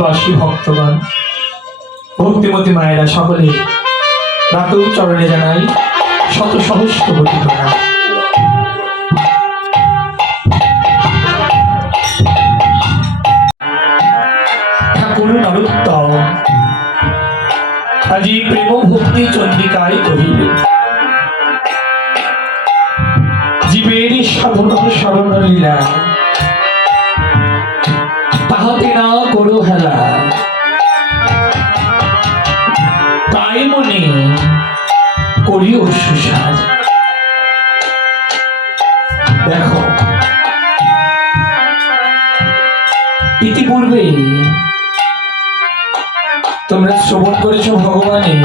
বাসী ভক্তগণ, ভক্তিমতী মায়েরা সকলে রাতুল চরণে জানাই শত সহস্র প্রণাম। আজি প্রেম ভক্তি চন্ডিকায় কহিলে জীবের সাধন স্মরণ লীলা করিও সুসাজ দেখো ইতিপূর্বে তোমরা শ্রবণ করেছ ভগবানের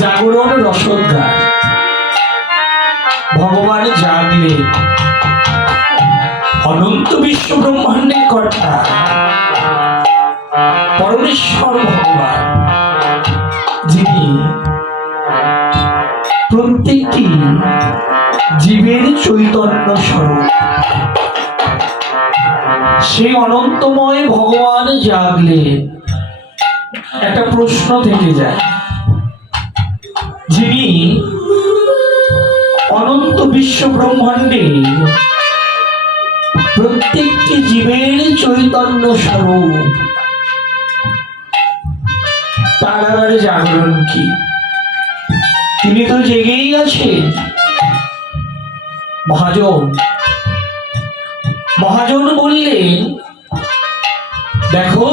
জাগরণ রসোদ্গার। ভগবান জাগলে অনন্ত বিশ্ব ব্রহ্মাণ্ডের কর্তা, পরমেশ্বর ভগবান। প্রত্যেকটি জীবের চৈতন্য স্বরূপ। সেই অনন্তময় ভগবান জাগলে। একটা প্রশ্ন থেকে যায়। যিনি অনন্ত বিশ্ব ব্রহ্মাণ্ডে প্রত্যেকটি জীবের চৈতন্য স্বরূপ, তার আবার জাগরণ কি? তিনি তো জেগেই আছেন মহাজন মহাজন বললেন, দেখো,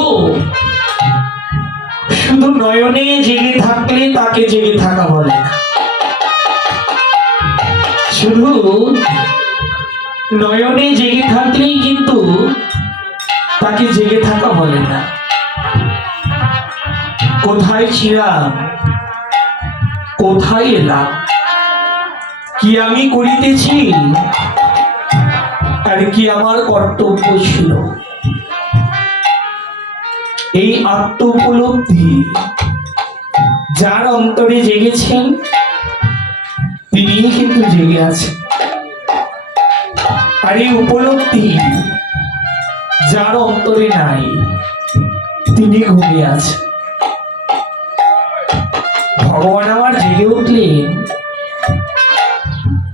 শুধু নয়নে জেগে থাকলে তাকে জেগে থাকা বলে শুধু নয়নে জেগে থাকলেই কিন্তু তাকে জেগে থাকা বলে না। কোথায় ছিলাম? কোথায় এলাম কি আমি করিতেছি? আর কি আমার কর্তব্য ছিল? এই আত্ম উপলব্ধি যার অন্তরে জেগেছেন তিনি কিন্তু জেগে আছেন। আর এই উপলব্ধি যার অন্তরে নাই, তিনি ঘুমিয়ে আছেন। ভগবান আমার জেগে উঠলেন।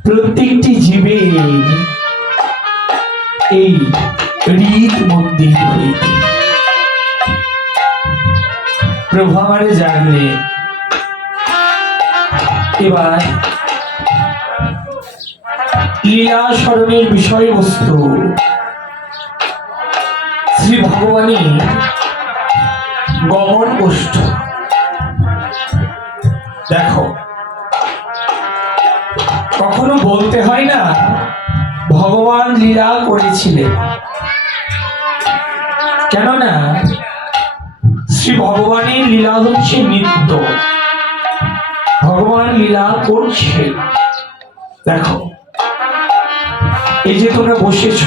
প্রত্যেকটি জীবের এই হৃদ মন্দির হইতে প্রভু আমারে জাগলে এবার লীলা স্মরণের বিষয়বস্তু। শ্রী ভগবানের ভগবান করেছিলেন কেননা, শ্রী ভগবানের লীলা হচ্ছে নিত্য। ভগবান লীলা করছে। দেখো, এই যে তোমরা বসেছ,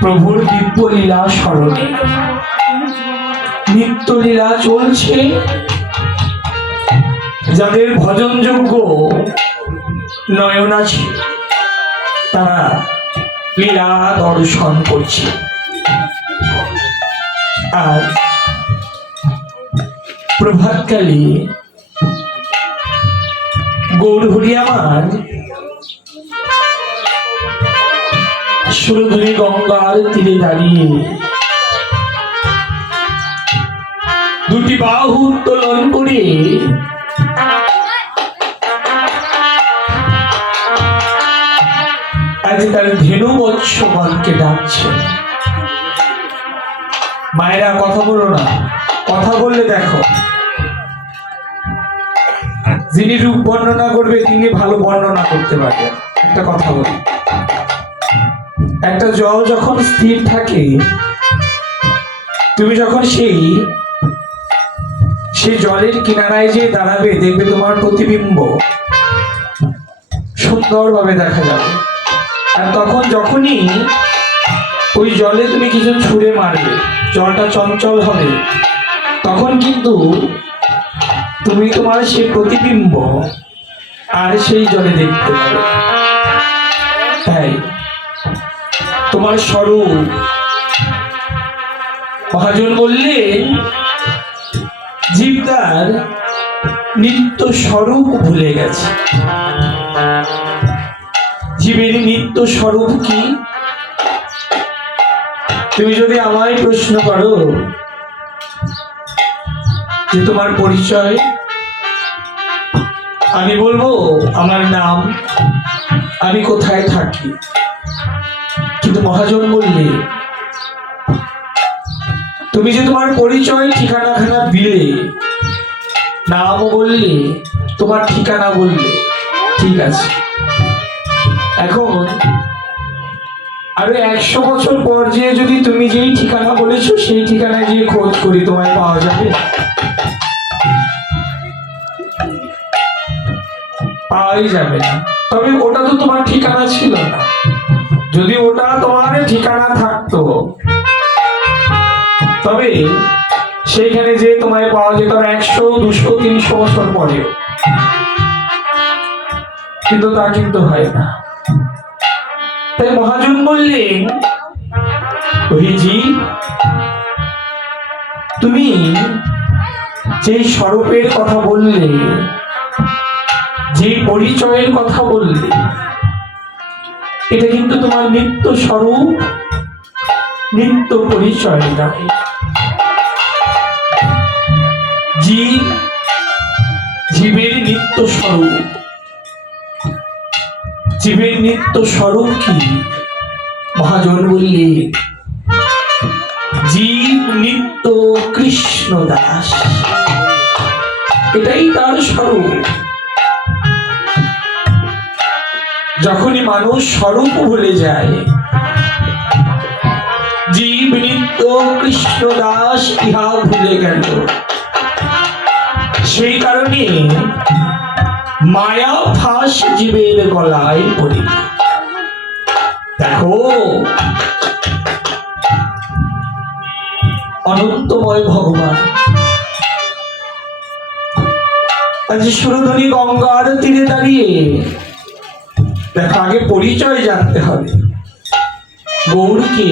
প্রভুর দিব্য লীলা স্মরণে। নিত্য লীলা চলছে। যাদের ভজনযোগ্য নয়ন আছে। তারা লীলা দর্শন করছে। আর প্রভাতকালে গৌরহরি আমার সুরধুরি গঙ্গার তীরে দাঁড়িয়ে দুটি বাহু উত্তোলন করে আজ তার ধেনু বৎসগণকে ডাকছে। মায়েরা কথা বলো না। কথা বললে দেখো। যিনি রূপ বর্ণনা করবে, তিনি ভালো বর্ণনা করতে পারবেন একটা কথা বলি। একটা জল যখন স্থির থাকে, তুমি যখন সেই সেই জলের কিনারায় যে দাঁড়াবে, দেখবে তোমার প্রতিবিম্ব সুন্দরভাবে দেখা যাবে। আর তখন যখনই ওই জলে তুমি কিছু ছুঁড়ে মারবে, জলটা চঞ্চল হবে, তখন কিন্তু তুমি তোমার সেই প্রতিবিম্ব আর সেই জলে দেখতে পাবে। তাই তোমার স্বরূপ। মহাজন বললেন, জীব তার নিত্য স্বরূপ ভুলে গেছে। জীবের নিত্য স্বরূপ কি? তুমি যদি আমায় প্রশ্ন করো যে তোমার পরিচয়, আমি বলব আমার নাম, আমি কোথায় থাকি? কিন্তু মহাজন বললে, তুমি যে তোমার পরিচয় ঠিকানাখানা দিলে নাম বললে, তোমার ঠিকানা বললে, ঠিক আছে। আরও একশো বছর পর যে যদি তুমি যেই ঠিকানা বলেছ, সেই ঠিকানায় গিয়ে খোঁজ করি, তোমায় পাওয়া যাবে? পাওয়াই যাবে তবে ওটা তো তোমার ঠিকানা ছিল না। যদি ওটা তোমার ঠিকানা থাকতো, তবে সেইখানে যে তোমায় পাওয়া যেত একশো, দুশো, তিনশো বছর পরেও। কিন্তু তা কিন্তু হয় না। তাই মহাজন বললেন ওহিজি তুমি যে স্বরূপের কথা বললে যে পরিচয়ের কথা বললে, এটা কিন্তু তোমার নিত্য স্বরূপ, নিত্য পরিচয় নয়। জীব জীবের নিত্য স্বরূপ। জীবের নিত্য স্বরূপ কি? মহাজন বললে, জীব নিত্য কৃষ্ণ দাস। এটাই তার স্বরূপ। যখনই মানুষ স্বরূপ ভুলে যায়, জীব নিত্য কৃষ্ণ দাস ইহা ভুলে গেল। সেই কারণে মায়া ফাঁস জীবের গলায় পড়ে। দেখো, অনন্তময় ভগবান। আজ সুরধনী গঙ্গার তীরে দাঁড়িয়ে দেখো আগে পরিচয় জানতে হবে। গৌরকে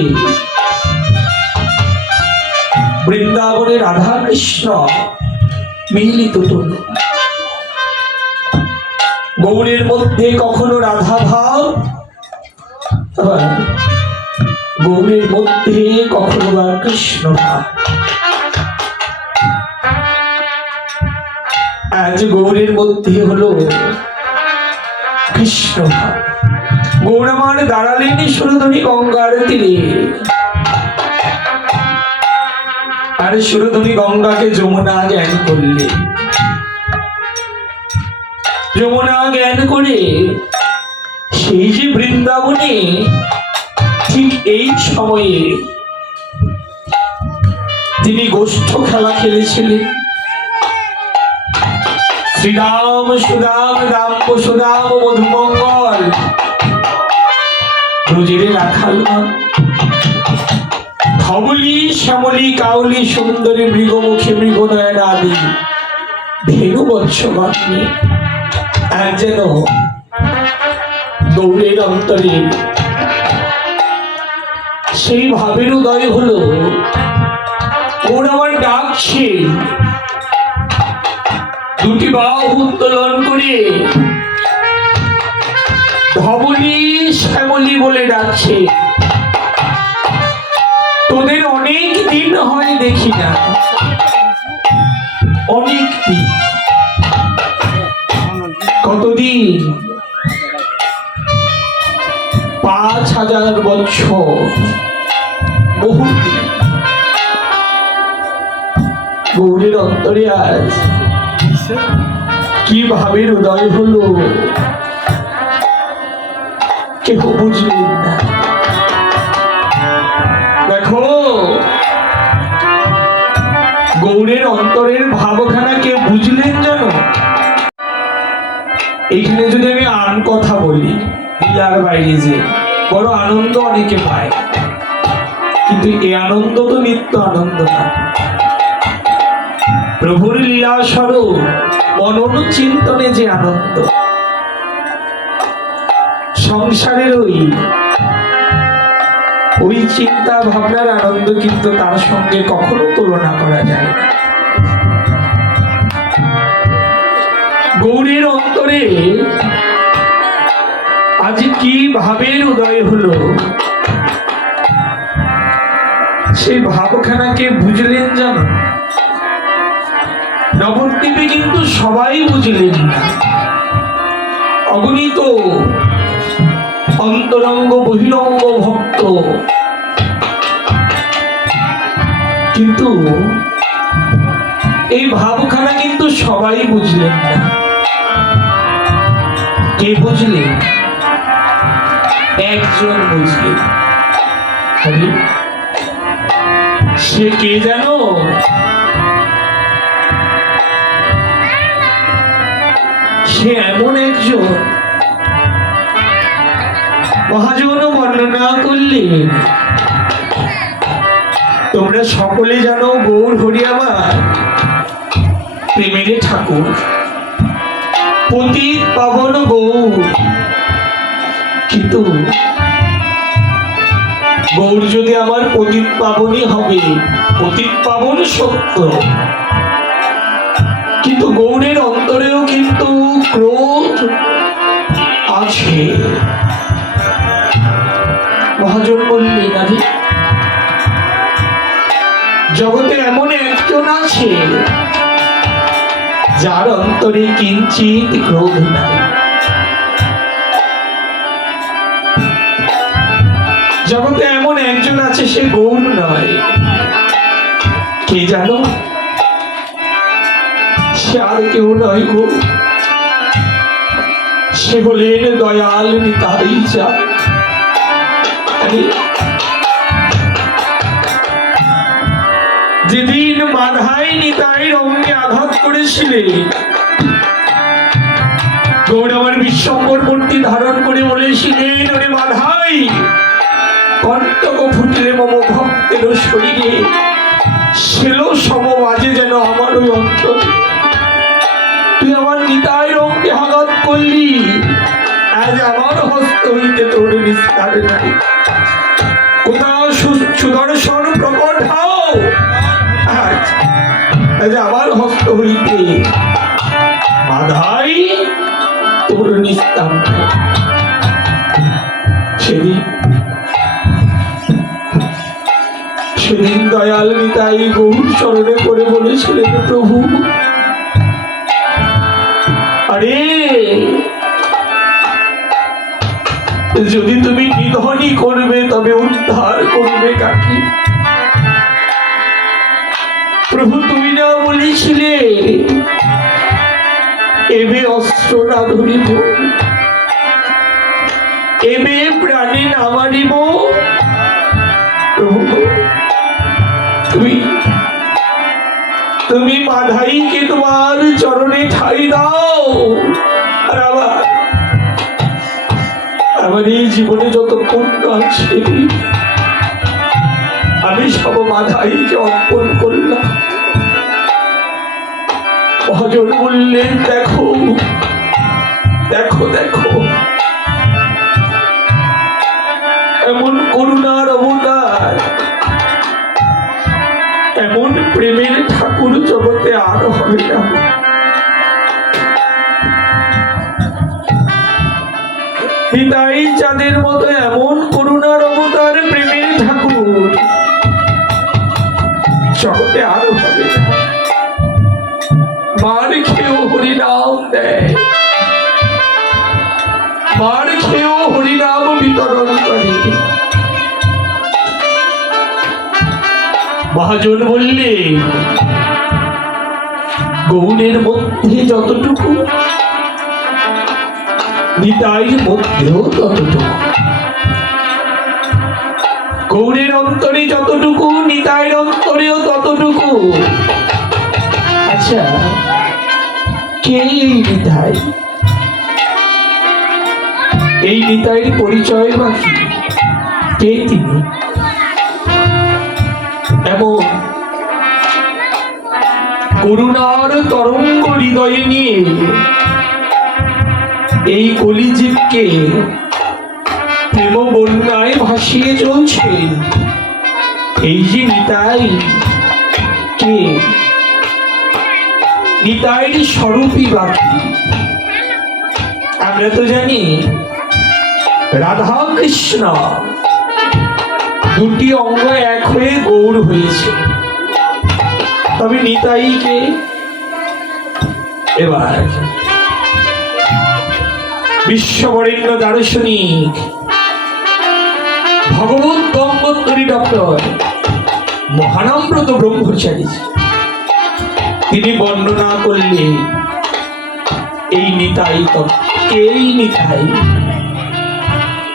বৃন্দাবনে রাধা কৃষ্ণ মিলিত তনু গৌরের মধ্যে কখনো রাধা ভাব? গৌরের মধ্যে কখনো বা কৃষ্ণ ভাব? আজ গৌরের মধ্যে হলো কৃষ্ণ ভাব। গৌর আমার দাঁড়ালেন সুরধনী গঙ্গার তীরে। আর সুরধনী গঙ্গাকে যমুনা জ্ঞান করলে। যমুনা জ্ঞান করে সেই যে বৃন্দাবনে ঠিক এই সময়ে তিনি গোষ্ঠ খেলা খেলেছিলেন। শ্রীরাম, সুদাম দাম্ব সুদাম মধুমঙ্গল, রোজেরে রাখাল ধবলি, শ্যামলি, কাউলি, সুন্দরী, মৃগমুখী মৃগনয়ন আদি ভেনু বৎসবাগ্নি যেন গৌরের অন্তরে সেই ভাবের উদয় হলো। ওর আমার ডাকছে দুটি উত্তোলন করে বলে ডাকছে। তোদের অনেক দিন হয় দেখি না। অনেক দিন। পাঁচ হাজার বছর বহু দিন। গৌরের অন্তরে আজ কি ভাবের উদয় হলো কেহ বুঝলেন না দেখো, গৌরের অন্তরের ভাবখানা কে বুঝলেন জানো এইখানে যদি আমি আন কথা বলি লীলার বাইরে যে, বড় আনন্দ অনেকে পায়। কিন্তু এই আনন্দ তো নিত্য আনন্দ না। প্রভুর লীলা স্বরূপ মনন চিন্তনে যে আনন্দ। সংসারের ওই ওই চিন্তা ভাবনার আনন্দ কিন্তু তার সঙ্গে কখনো তুলনা করা যায় না। অন্তরে আজ কি ভাবের উদয় হলো? সেই ভাবখানাকে বুঝলেন জানো? নবদ্বীপে কিন্তু সবাই বুঝলেন অগণিত অন্তরঙ্গ বহিরঙ্গ ভক্ত। কিন্তু এই ভাবখানা কিন্তু সবাই বুঝলেন না। কে বুঝলেন একজন বুঝলেন আরে, সে কে জানো? সে এমন একজন। মহাজন বর্ণনা করলেন তোমরা সকলে জানো গৌর হরি আমার প্রেমের ঠাকুর। পতিত পাবন গৌর কিন্তু গৌর যদি আমার পতিত পাবনই হবে, পতিত পাবন সত্য। কিন্তু গৌরের অন্তরেও কিন্তু ক্রোধ আছে। মহাজন বললেন আরে জগতে এমন একজন আছে যার অন্তরে কিঞ্চিত ক্রোধ নাই। জগতে এমন একজন আছে, সে গৌর নয়। কে জানো? সে আর কেউ নয় গো। সে হলেন দয়াল নিতাই যা যেদিন মাধাই নিতাই রঙে আঘাত করেছিলেন গৌর আমার বিশ্বম্বর মূর্তি ধারণ করে বলেছিলেন, ওরে মাধাই কণ্টক ফুটলে মম ভক্তের শরীরে। ছিল সম বাজে যেন আমার ওই অন্তর। তুই আমার নিতাই রঙকে আঘাত করলি। আজ আমার হস্ত হইতে তোর বিস্তার নাই। কোথাও সুদর্শন প্রকট সেদিন দয়াল নিতাই গৌর চরণে করে বলেছিলেন প্রভু আরে যদি তুমি নিধনই করবে, তবে উদ্ধার করবে কাকে? প্রভু, তুমি না বলেছিলে, এবে অস্ত্র না ধরিব, এবে প্রাণী না মারিব। প্রভু, তুমি তুমি মাধাইকে তোমার চরণে ঠাই দাও। আমার এই জীবনে যত পুণ্য আছে, আমি সব মাধাইকে অর্পণ করলাম। বললেন, দেখো দেখো দেখো। এমন করুণার অবতার, এমন প্রেমের ঠাকুর জগতে আর হবে না। নিতাই চাঁদের মতো এমন করুণার অবতার প্রেমের ঠাকুর। জগতে আর হবে। মার খেয়েও হরিনাম দেয়। মার খেয়েও হরিনাম বিতরণ করে। মহাজন বললে গৌরের মধ্যে যতটুকু নিতাইয়ের মধ্যেও ততটুকু। গৌরের অন্তরে যতটুকু, নিতাইয়ের অন্তরেও ততটুকু। আচ্ছা কে এই নিতাই? এই নিতাইয়ের পরিচয় বা কি? কে তিনি? এমন। করুণার তরঙ্গ হৃদয়ে নিয়ে। এই কলিজীবকে প্রেম বন্যায় ভাসিয়ে চলছে। এই যে নিতাই, কে? নিতাইয়ের স্বরূপই বাকি। আমরা তো জানি রাধা কৃষ্ণ দুটি অঙ্গ এক হয়ে গৌর হয়েছে। তবে নিতাইকে এবার বিশ্ববরেণ্য দার্শনিক, ভগবত গঙ্গোত্তরী ডক্টর মহানম্রত ব্রহ্মচারী। তিনি বর্ণনা করলেন, এই নিতাই এই নিতাই।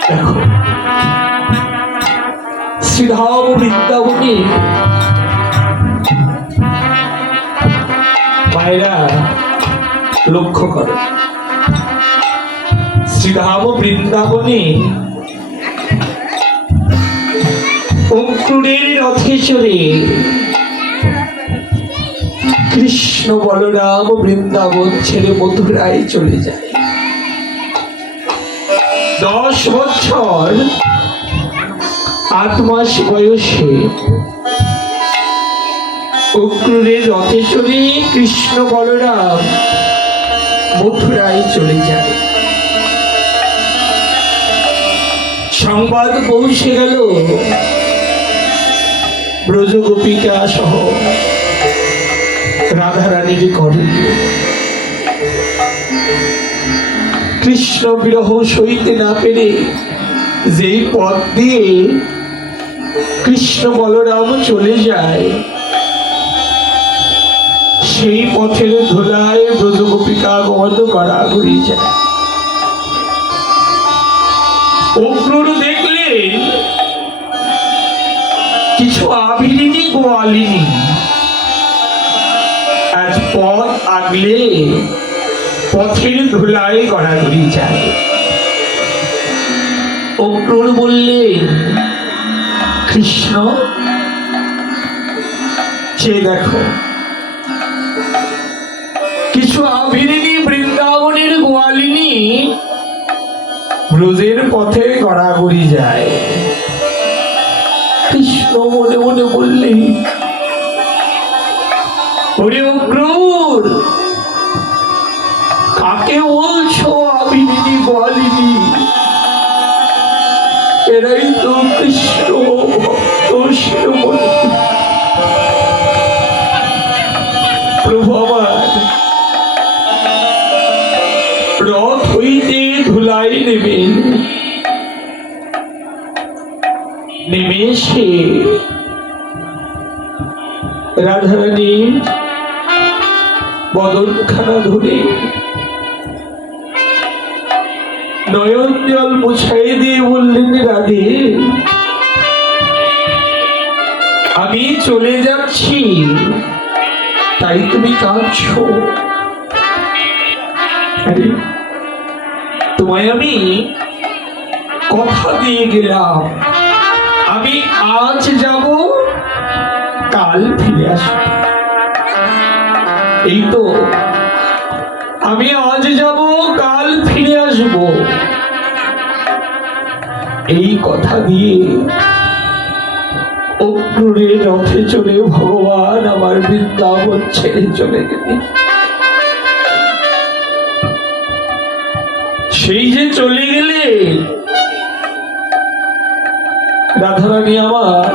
দেখো, শ্রীধাম বৃন্দাবনে মায়েরা লক্ষ্য করো। শ্রীধাম বৃন্দাবনে। অঙ্কুরের রথে চড়ে কৃষ্ণ বলরাম বৃন্দাবন ছেড়ে মথুরায় চলে যায়। দশ বছর আট মাস বয়সে অক্রুরের রথে চড়ে কৃষ্ণ বলরাম মথুরায় চলে যায়। সংবাদ পৌঁছে গেল। ব্রজগোপিকা সহ রাধারানীর করে কৃষ্ণ বিরহ সইতে না পেরে যেই পথ দিয়ে কৃষ্ণ বলরাম চলে যায়, সেই পথের ধুলায় ব্রজগোপিকা গমন করা ঘুরি যায়। অক্রুর দেখলেন কিছু আভিরিনী গোয়ালিনী। আজ পথ আগলে পথের ধুলায় গড়াগড়ি যায়। অক্রুর বললেন কৃষ্ণ সে দেখো, কিছু আভিরিনী ব্রজের পথে গড়াগড়ি যায়। কৃষ্ণ মনে মনে অক্রুর কাকে বলছো আভিরিনী গোয়ালিনী এরাই তো কৃষ্ণ, ভক্ত এসে রাধারানী বদনখানা ধরে নয়ন জল মুছাই দিয়ে বললেন, রাধে, আমি চলে যাচ্ছি, তাই তুমি কাঁদছ। তোমায় আমি কথা দিয়ে গেলাম। আমি আজ যাব কাল ফিরে আসব। এই তো, আমি আজ যাব, কাল ফিরে আসব। এই কথা দিয়ে অক্রুরে রথে চলে ভগবান আমার বৃন্দাবন ছেড়ে চলে গেলেন। সেই যে চলে গেলে রাধারানী আমার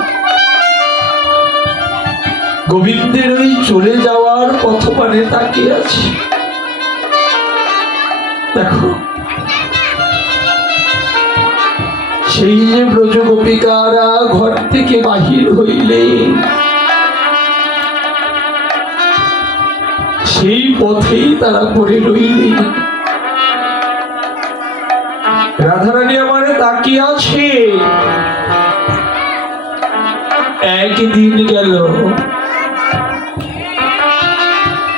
গোবিন্দের ওই চলে যাওয়ার পথপানে তাকিয়ে আছে। দেখো, সেই যে ব্রজ গোপিকারা ঘর থেকে বাহির হইলে, সেই পথেই তারা পড়ে রইলেন রাধারানী আমারে তাকিয়ে আছে। একদিন গেল।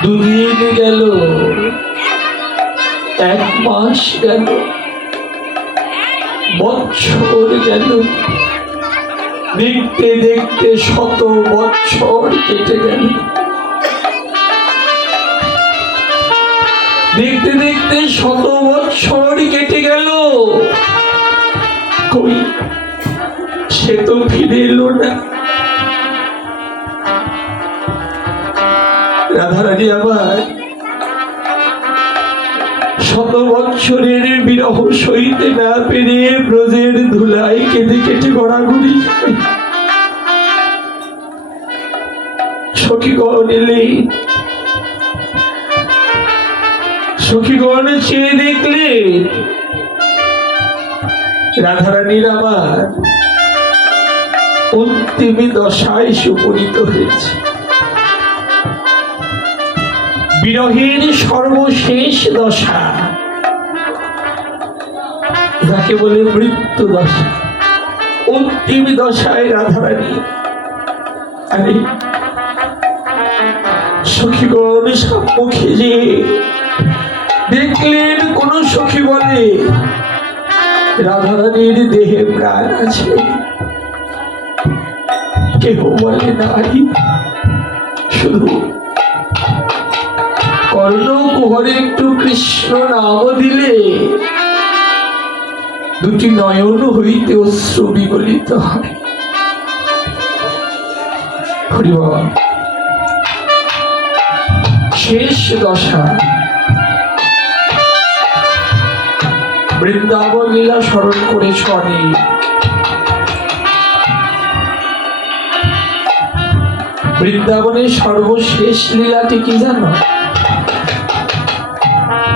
দুদিন গেল। এক মাস গেল। বৎসর গেল। দেখতে দেখতে শত বৎসর কেটে গেল। দেখতে দেখতে শত বৎসর কেটে গেল। কই? সে তো ফিরে এলো না। রাধারানী আমার। শত বৎসরের বিরহ সইতে না পেরে ব্রজের ধুলাই কেঁদে কেটে সখীগণ চেয়ে দেখলে। রাধারানীর আমার অন্তিম দশায় সুপরিত হয়েছে। বিরহের সর্বশেষ দশা। যাকে বলে মৃত্যু দশা। অন্তিম দশায় রাধারানী। আরে, সখীগণ সম্মুখে যে দেখলেন কোন সখী বলে রাধারানীর দেহে প্রাণ আছে। কেহ বলে নাই, শুধু কর্ণ কুহরে একটু কৃষ্ণ নাম দিলে, দুটি নয়ন হইতে অশ্রু বিগলিত হয়। শেষ দশা। বৃন্দাবন লীলা স্মরণ করেছ অনেক বৃন্দাবনের সর্বশেষ লীলাটি কি জানো?